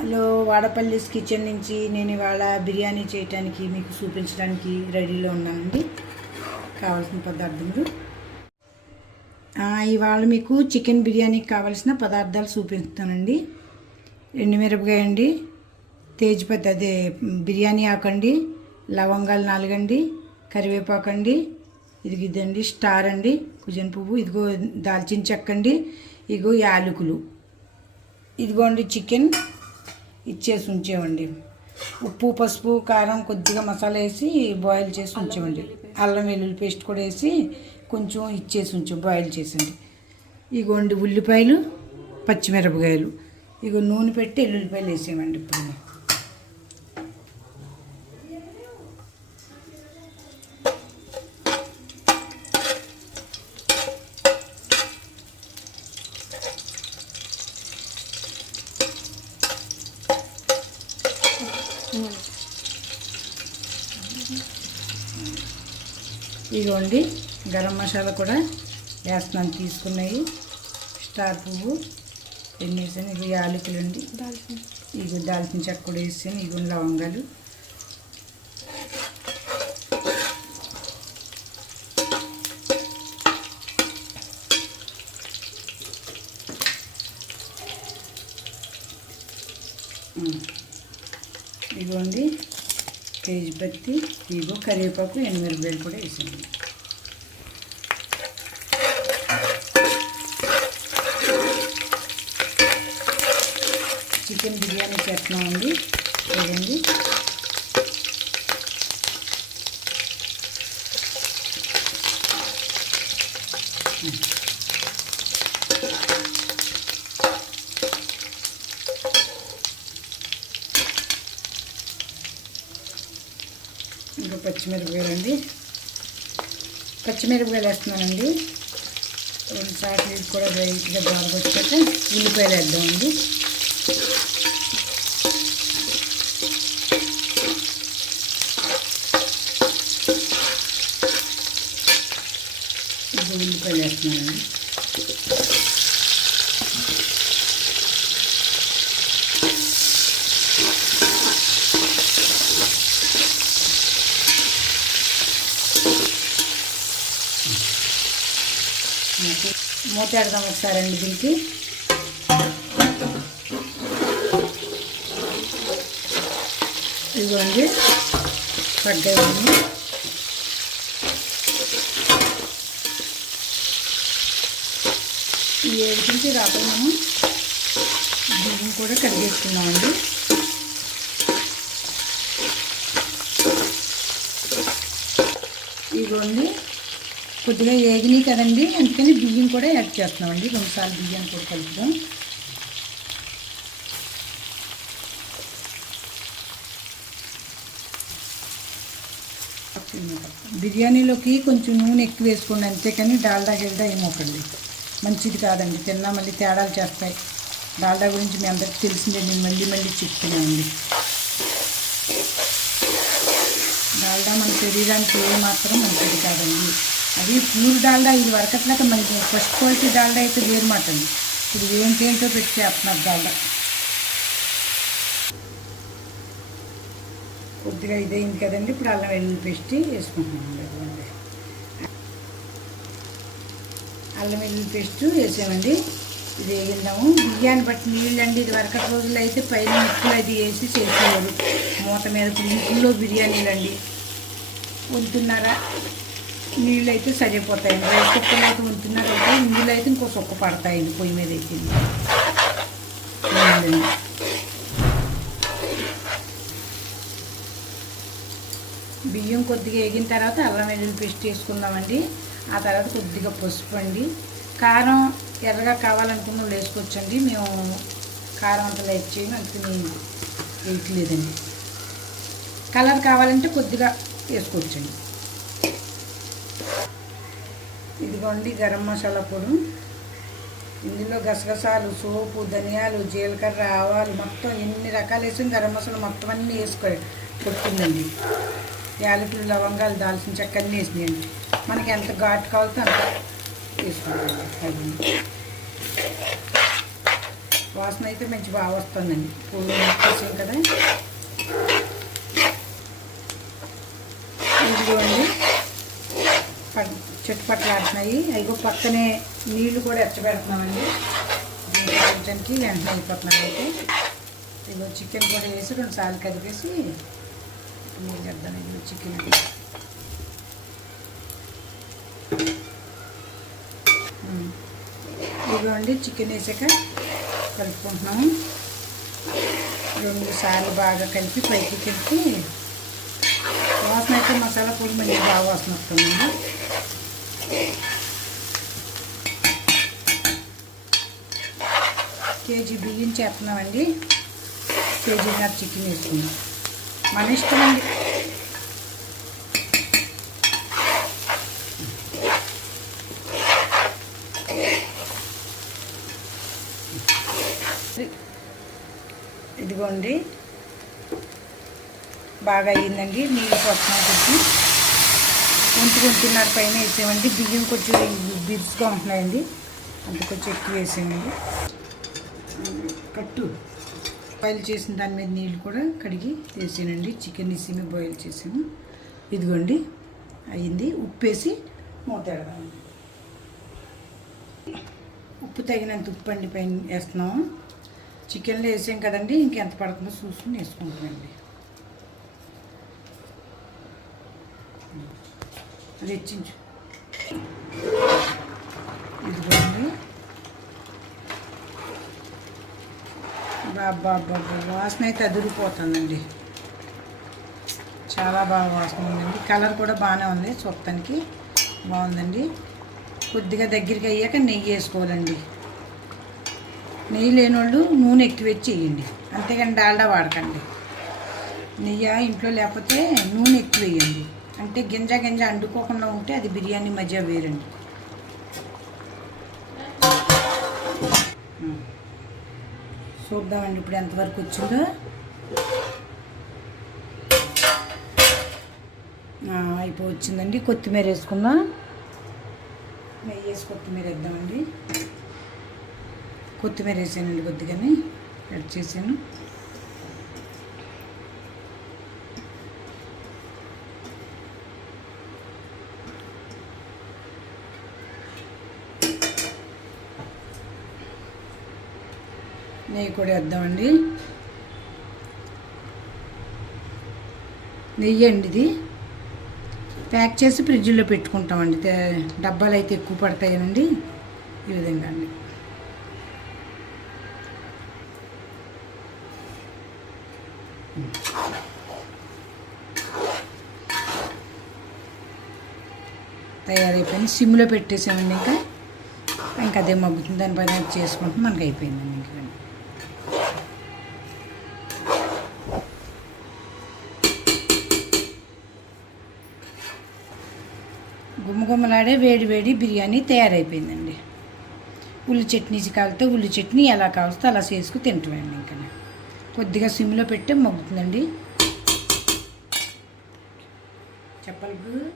Hello, వాడపల్లిస్ kitchen నుంచి నేను ఇవాళ బిర్యానీ చేయడానికి మీకు చూపించడానికి రెడీలో ఉన్నానండి. కావాల్సిన పదార్థములు ఇవాళ మీకు చికెన్ బిర్యానీకి కావాల్సిన పదార్థాలు చూపిస్తానండి. ఎండుమిరపకాయ అండి, తేజ్పత్తి అదే బిర్యానీ ఆకండి, లవంగాలు 4 అండి, కరివేపాకు అండి, ఇదండి స్టార్ అండి, కుజన పువ్వు, ఇదిగో దాల్చిన చెక్క అండి, ఇదిగో యాలకులు, ఇదిగోండి చికెన్ ఇచ్చేసి ఉంచేవండి. ఉప్పు, పసుపు, కారం, కొద్దిగా మసాలా వేసి బాయిల్ చేసి ఉంచేవండి. అల్లం వెల్లుల్లి పేస్ట్ కూడా వేసి కొంచెం ఇచ్చేసి ఉంచాం, బాయిల్ చేసండి. ఇగోండి ఉల్లిపాయలు, పచ్చిమిరపకాయలు, ఇగో నూనె పెట్టి ఎల్లుల్లిపాయలు వేసేవండి. ఇప్పుడు ఇదిగోండి గరం మసాలా కూడా వేస్తున్నాను, తీసుకున్నాయి. స్టార్ పువ్వు ఎన్ని వేసాను, ఇవి యాలకులు అండి, ఇవి దాల్చిన చెక్క కూడా వేసాను, ఇవి లవంగాలు, ఇదిగోండి తేజ్పత్తి, ఇగో కరివేపాకు, ఎండుమిరపకాయలు కూడా వేసాను. చికెన్ బిర్యానీ చేస్తున్నామండి. చూడండి, ఇంకా పచ్చిమిరపకాయలు అండి, పచ్చిమిరపకాయలు వేస్తున్నానండి. 2 సార్లు ఇది కూడా లైట్గా దోరగొచ్చాక ఉల్లిపాయలు వేద్దామండి. ఇది ఉల్లిపాయలు వేస్తున్నానండి. మూత పెడదాం ఒకసారండి దీనికి. ఇదిగోండి పడ్డాయి. ఈ ఏడికించి రాకపోతే మనం బియ్యం కూడా కడిగేసుకున్నామండి. ఇదిగోండి కొద్దిగా ఏగినాయి కదండి, అందుకని బియ్యం కూడా యాడ్ చేస్తున్నామండి. 2 సార్లు బియ్యాన్ని కూడా కలుపుదాం. బిర్యానీలోకి కొంచెం నూనె ఎక్కువ వేసుకోండి, అంతేకాని డాల్డా గిల్డా ఏమోకండి, మంచిది కాదండి. తిన్నా మళ్ళీ తేడాలు చేస్తాయి. డాల్డా గురించి మీ అందరికీ తెలిసిందే, నేను మళ్ళీ చెప్తున్నానండి. డాల్డా మన శరీరానికి ఏమాత్రం మంచిది కాదండి. అది ప్యూర్ డాల్డా, ఇది వరకట్లాక మనకి ఫస్ట్ క్వాలిటీ డాల్డా అయితే వేరు మాట అండి. ఇప్పుడు ఏంటేంటో పెట్టి చేస్తున్నారు డాల్డా. కొద్దిగా ఇదైంది కదండి, ఇప్పుడు అల్లం వెల్లుల్లి పేస్ట్ వేసుకుంటున్నామండి. అల్లం వెల్లుల్లి పేస్ట్ వేసామండి. ఇది వేగిందాము. బియ్యాన్ని బట్టి నీళ్ళు అండి, ఇది వరకటి రోజుల్లో అయితే పైన ముక్కలు అది వేసి చేసేవారు మూత మీద. ఇప్పుడు ఇంట్లో బిర్యానీలు అండి, వంతున్నారా నీళ్ళు అయితే సరిపోతాయండి. రైస్ కుక్కర్లో అయితే వంతున్నారు అయితే, ఇందులో అయితే ఇంకో సుక్క పడతాయండి పొయ్యి మీద అయితే. బియ్యం కొద్దిగా వేగిన తర్వాత అల్లం వెల్లుల్లి పేస్ట్ వేసుకుందామండి. ఆ తర్వాత కొద్దిగా పసుపు అండి, కారం ఎర్రగా కావాలనుకున్న వాళ్ళు వేసుకోవచ్చండి. మేము కారం అంతా లైక్ చేయము, అందుకని వేయట్లేదండి. కలర్ కావాలంటే కొద్దిగా వేసుకోవచ్చండి. ఇదిగోండి గరం మసాలా పొడి, ఇందులో గసగసాలు, సోపు, ధనియాలు, జీలకర్ర, ఆవాలు మొత్తం ఎన్ని రకాలు వేసి గరం మసాలా మొత్తం అన్నీ కొట్టిందండి. యాలకులు, లవంగాలు, దాల్చిన చెక్క అన్నీ వేసినాయండి. మనకి ఎంత ఘాటు కావాలో అంత వేసుకోవాలి. వాసన అయితే మంచి బాగా వస్తుందండి. పూలు వేసాం కదా. ఇదిగోండి చుట్టుపక్కల ఆడుతున్నాయి. అయిగో పక్కనే నీళ్లు కూడా ఎచ్చబెడుతున్నామండి. కొంచెంకి వెంటనే అయిపోతున్నాయి. అయితే ఇదిగో చికెన్ కూడా వేసి 2 సార్లు కలిపేసి నీళ్ళు చేద్దాం. ఇదిగో చికెన్ ఇదిగోండి చికెన్ వేసాక కలుపుకుంటున్నాము. 2 సార్లు బాగా కలిపి పైకి కలిపి వాసన అయితే మసాలా పొడి మంచి బాగా వాసన వస్తుందండి. కేజీ బియ్యం చేస్తున్నామండి. కేజీన్నర చికెన్ వేసుకున్నాం. మన ఇష్టం అండి. ఇదిగోండి బాగా అయ్యిందండి. నీళ్ళు పోతున్నాం. కొంచెం 1.5 పైన వేసామండి. బియ్యం కొంచెం బిర్స్గా ఉంటున్నాయండి. అంత కొంచెం ఎక్కువ వేసామండి. కట్టు బాయిల్ చేసిన దాని మీద నీళ్ళు కూడా కడిగి వేసానండి. చికెన్ ఇసిమి బాయిల్ చేసాను. ఇదిగోండి అయ్యింది. ఉప్పు వేసి మూతేడదామండి. ఉప్పు తగినంత ఉప్పు అండి పైన వేస్తున్నాము. చికెన్లో వేసాం కదండి, ఇంకెంత పడుతుందో చూసుకుని వేసుకుంటామండి. అది హెచ్చించు. ఇదిగోండి బాబా వాసన అయితే అదిరిపోతుందండి. చాలా బాగా వాసన ఉందండి. కలర్ కూడా బాగానే ఉంది. చూడటానికి బాగుందండి. కొద్దిగా దగ్గరికి అయ్యాక నెయ్యి వేసుకోవాలండి. నెయ్యి లేని వాళ్ళు నూనె ఎక్కువ వేసి వేయండి. అంతేగాని డాల్డా వాడకండి. నెయ్యి ఇంట్లో లేకపోతే నూనె ఎక్కువ వేయండి. అంటే గింజ అండుకోకుండా ఉంటే అది బిర్యానీ మజా వేరండి. చూద్దామండి ఇప్పుడు ఎంతవరకు వచ్చిందో. వచ్చిందండి. కొత్తిమీర వేసుకుందాం. నెయ్యి వేసి కొత్తిమీర వేద్దామండి. కొత్తిమీర వేసానండి. కొద్దిగానే యాడ్ చేసాను. నెయ్యి కూడా వేద్దామండి. నెయ్యి అండి ఇది ప్యాక్ చేసి ఫ్రిడ్జ్లో పెట్టుకుంటామండి. డబ్బాలు అయితే ఎక్కువ పడతాయనండి. ఈ విధంగా అండి. తయారైపోయింది. సిమ్లో పెట్టేసామండి. ఇంకా అదే మగ్గుతుంది. దాని పైన చేసుకుంటే మనకి అయిపోయిందండి. ఇంకా గుమ్మగుమ్మలాడే వేడి బిర్యానీ తయారైపోయిందండి. ఉల్లి చట్నీ కావాలితే ఉల్లి చట్నీ ఎలా కావాలితే అలా చేసుకుని తింటామండి. ఇంకా కొద్దిగా సిమ్లో పెట్టి మగ్గుతుందండి. చెప్పలు